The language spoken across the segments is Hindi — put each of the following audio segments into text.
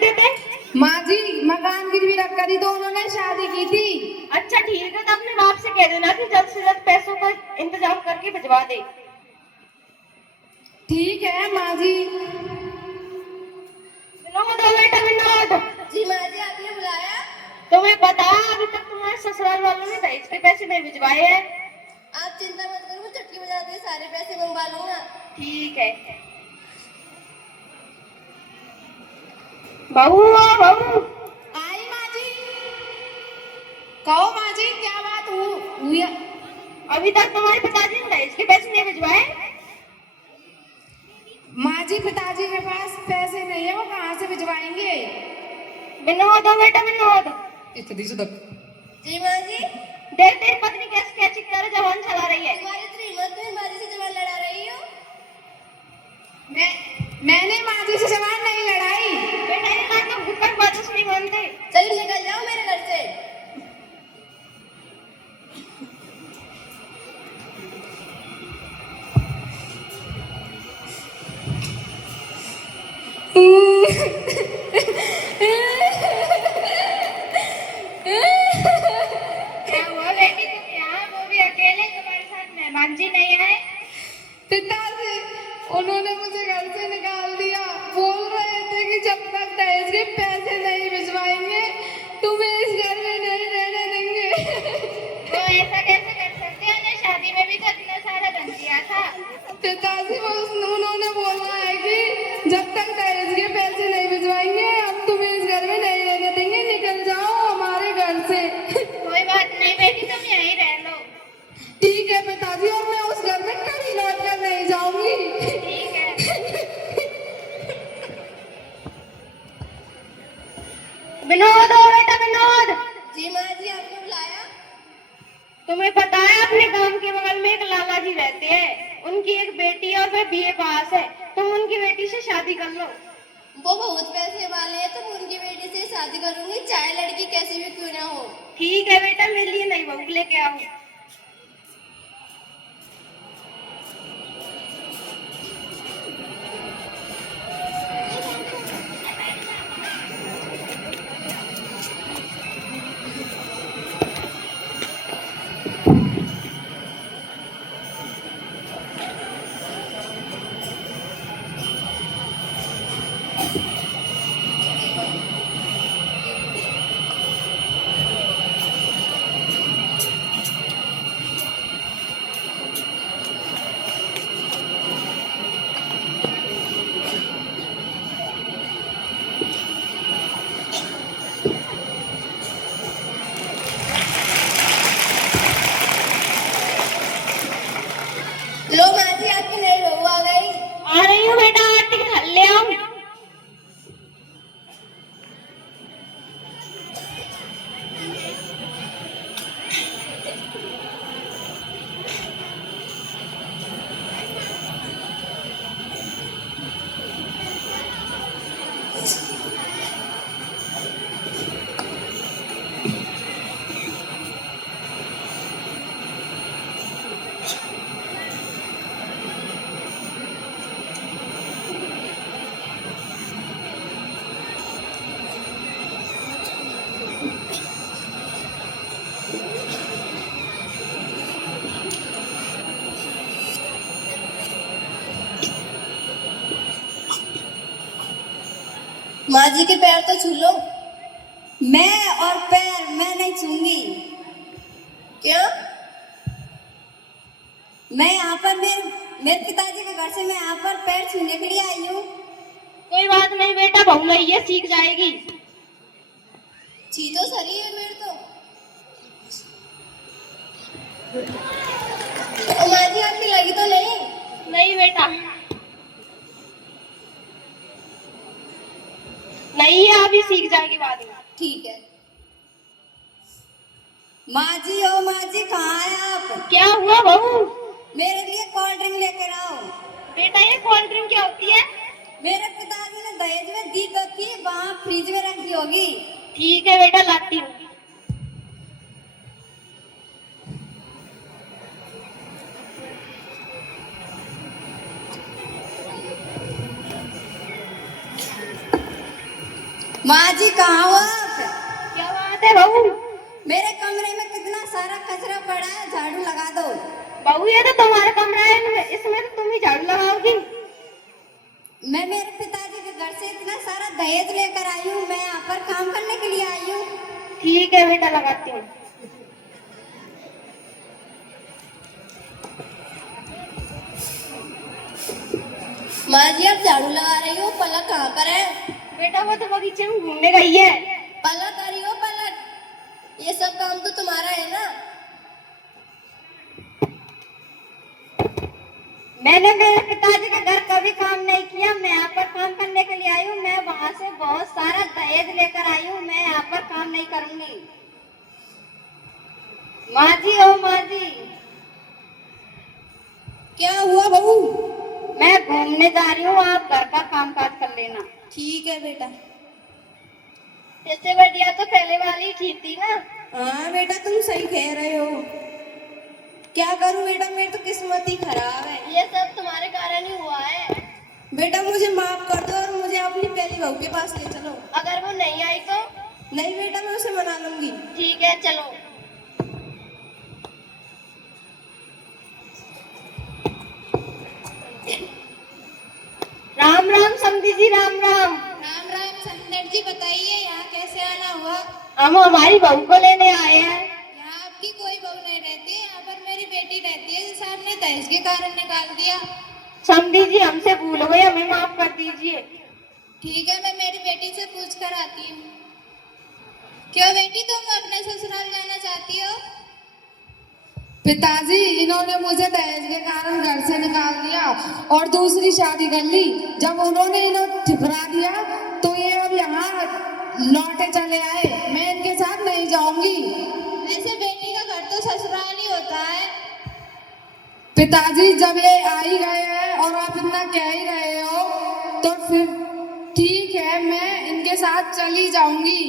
देते? माँ जी मकान गिरवी रख कर ही तो उन्होंने शादी की थी। अच्छा ठीक है, तो अपने बाप से कह देना कि जल्द से जल्द पैसों का इंतजाम करके भिजवा दे। ठीक है माँ जी। विनोद हो बेटा विनोद। जी माँ जी, आपने बुलाया? तुम्हें पता है अभी तक तुम्हारे ससुराल वालों ने दहेज के पैसे नहीं भिजवाए हैं। आप चिंता मत करो, मैं चुटकी बजा के सारे पैसे मंगवा लूंगा। ठीक है। बहू बहू। आई माँ जी। कहो माँ जी क्या बात हुई? अभी तक तुम्हारे पिताजी ने दहेज के पैसे नहीं भिजवाए? माँ जी पिताजी के पास पैसे नहीं है, वो कहाँ से भिजवाएंगे? विनोद हो बेटा विनोद। जी माँ जी। देख तेरी पत्नी कैसे क्या चिक्कर जवान चला रही है। तुम्हारी तो हिम्मत में बाजी से जवान लड़ा रही हो। मैंने माँ जी से जवान नहीं लड़ाई। बेटा ये बात तो भूखन बातों से नहीं मानते। चलो निकल जाओ मेरे घर से। क्या हुआ बेटी, तुम यहाँ, वो भी अकेले, तुम्हारे साथ मेहमान जी नहीं आए? पिताजी उन्होंने मुझे घर से निकाल दिया। बोल रहे थे कि जब तक दहेज के पैसे नहीं भिजवाएंगे तुम्हें इस घर में नहीं रहने देंगे। वो ऐसा कैसे कर सकते हैं, उन्हें शादी में भी तो इतना सारा धन दिया था। पिताजी उन्होंने बोला है कि जब तक दहेज के पैसे नहीं भिजवाएंगे हम तुम्हें इस घर में नहीं रहने देंगे, निकल जाओ हमारे घर से। कोई बात नहीं बेटी, तुम यहीं रह लो। ठीक है पिताजी, और मैं उस घर में कभी लौट कर नहीं जाऊंगी। ठीक है। विनोद हो बेटा विनोद। जी माँ जी, आपने बुलाया? तुम्हें पता है अपने गांव के बगल में एक लाला जी रहते हैं, उनकी एक बेटी और वे बीए पास है। तुम उनकी बेटी से शादी कर लो। वो बहुत पैसे वाले हैं, तो मैं उनकी बेटी से शादी करूंगी, चाहे लड़की कैसी भी क्यों ना हो। ठीक है बेटा, मेरे लिए नई बहू लेके आओ। लो माँ जी, आपकी नई बहू आ गई। आ रही हूँ बेटा, आरती के थाल ले आओ। माँ जी के पैर तो छू लो। मैं और पैर मैं नहीं छूंगी। क्या? मैं यहाँ पर मेरे पिताजी के घर से मैं यहाँ पर पैर छूने के लिए आई हूँ। कोई बात नहीं बेटा, बहू नहीं है, सीख जाएगी। छी तो सही है मेरे तो। माँ जी आपकी लगी तो नहीं? नहीं बेटा, नहीं है, अभी सीख जाएगी बाद में। ठीक है। माँ जी ओ माँ जी, कहाँ है आप? क्या हुआ बहू? मेरे लिए कोल्ड ड्रिंक लेकर आओ। बेटा ये कोल्ड ड्रिंक क्या होती है? मेरे पिताजी ने दहेज में दी तो थी, वहाँ फ्रिज में रखी होगी। ठीक है बेटा, लाती हूँ। माँ जी कहाँ हो आप? क्या बात है बहू? मेरे कमरे में कितना सारा कचरा पड़ा है, झाड़ू लगा दो। बहू ये तो तुम्हारा कमरा है, इसमें तो तुम ही झाड़ू लगाओगी। मैं मेरे पिताजी के घर से इतना सारा दहेज लेकर आई हूँ, मैं यहाँ पर काम करने के लिए आई हूँ। ठीक है बेटा, लगाती हूँ। माँ जी आप झाड़ू लगा रही हो, पलक कहाँ पर है? बेटा वो तो बगीचे में घूमने गई है। पलक आ रही हो पलक, ये सब काम तो तुम्हारा है ना। मैंने मेरे पिताजी के घर कभी काम नहीं किया, मैं यहाँ पर काम करने के लिए आई हूँ। मैं वहाँ से बहुत सारा दहेज लेकर आई हूँ, मैं यहाँ पर काम नहीं करूंगी। माँ जी, ओ माँ जी, क्या हुआ बहू? मैं घूमने जा रही हूँ, आप घर का काम काज कर लेना। ठीक है बेटा। इससे बढ़िया तो पहले वाली ठीक थी ना। हाँ बेटा तुम सही कह रहे हो। क्या करूं बेटा, मेरी तो किस्मत ही खराब है। ये सब तुम्हारे कारण ही हुआ है। बेटा मुझे माफ कर दो और मुझे अपनी पहली बहू के पास ले चलो। अगर वो नहीं आई तो? नहीं बेटा, मैं उसे मना लूंगी। ठीक है चलो। राम राम समधी जी, राम राम। राम राम समदर जी, बताइए यहाँ कैसे आना हुआ? हम हमारी बहू को लेने आए हैं। यहाँ आपकी कोई बहू नहीं रहती है, यहाँ पर मेरी बेटी रहती है जिसे आपने दहेज के कारण निकाल दिया। समधी जी हमसे भूल हो गई, हमें माफ कर दीजिए। ठीक है, मैं मेरी बेटी से पूछ कर आती हूँ। क्यों बेटी, तुम अपने ससुराल जाना चाहती हो? पिताजी इन्होंने मुझे दहेज के कारण घर से निकाल दिया और दूसरी शादी कर ली। जब उन्होंने इन्हें ठुकरा दिया तो ये अब यहाँ लौटे चले आए। मैं इनके साथ नहीं जाऊंगी। वैसे बेटी का घर तो ससुराल ही होता है। पिताजी जब ये आ ही गए हैं और आप इतना कह ही रहे हो तो फिर ठीक है, मैं इनके साथ चली जाऊंगी।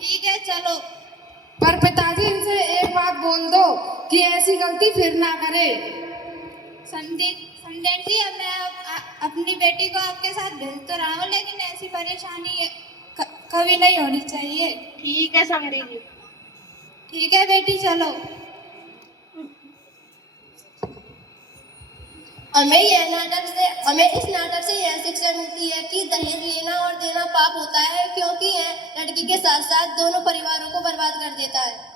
ठीक है चलो। पर पिताजी इनसे एक बात बोल दो कि ऐसी गलती फिर ना करे। समझें जी, अब मैं अपनी बेटी को आपके साथ भेज तो रहा हूँ, लेकिन ऐसी परेशानी कभी नहीं होनी चाहिए। ठीक है समधी जी। ठीक है बेटी, चलो। हमें इस नाटक से यह शिक्षा मिलती है कि दहेज लेना और देना पाप होता है, क्योंकि यह लड़की के साथ साथ दोनों परिवारों को बर्बाद कर देता है।